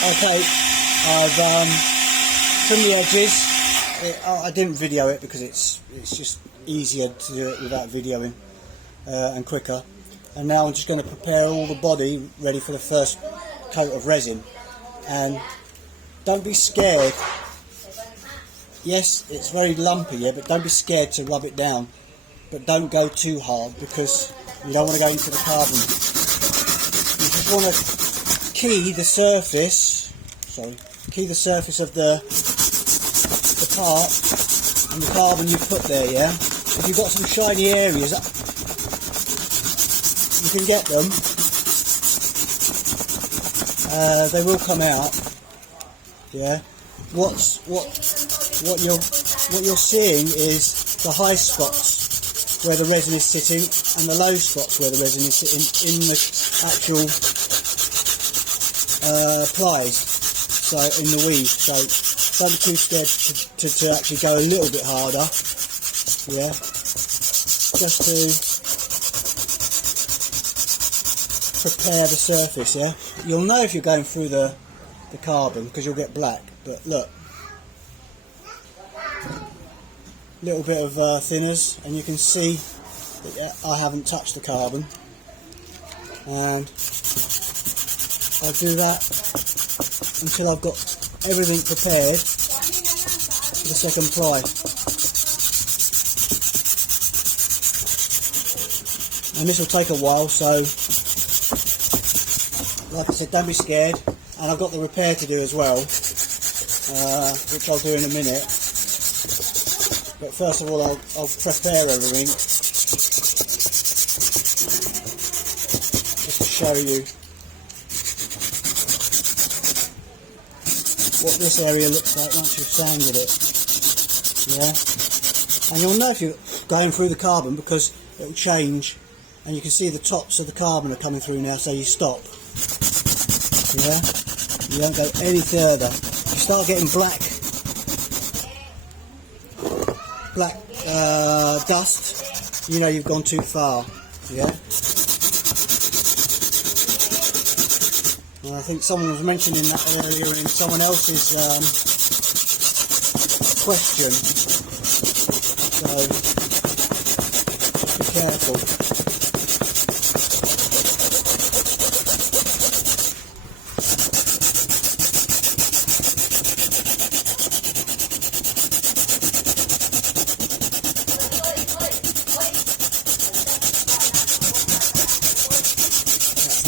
Okay, I've trimmed the edges. I didn't video it because it's just easier to do it without videoing and quicker. And now I'm just going to prepare all the body ready for the first coat of resin. And don't be scared. Yes, it's very lumpy, yeah, but don't be scared to rub it down. But don't go too hard because you don't want to go into the carbon. You just want to key the surface. Key the surface of the part and the carbon you put there, yeah? If you've got some shiny areas, you can get them. They will come out, yeah? What you're seeing is the high spots where the resin is sitting and the low spots where the resin is sitting in the actual plies, so in the weave. So don't be too scared to actually go a little bit harder, yeah, just to prepare the surface, yeah. You'll know if you're going through the carbon because you'll get black, but look, little bit of thinners, and you can see that I haven't touched the carbon, and I'll do that until I've got everything prepared for the second ply. And this will take a while, so like I said, don't be scared. And I've got the repair to do as well, which I'll do in a minute. But first of all, I'll prepare everything just to show you what this area looks like once you've sanded it, yeah. And you'll know if you're going through the carbon because it'll change, and you can see the tops of the carbon are coming through now, so you stop, yeah. You don't go any further. If you start getting black dust, you know you've gone too far, yeah. And I think someone was mentioning that earlier in someone else's question, so be careful.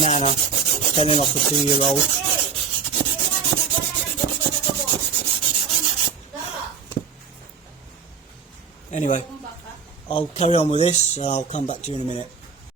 Nana telling off the 2-year-old. Anyway, I'll carry on with this. I'll come back to you in a minute.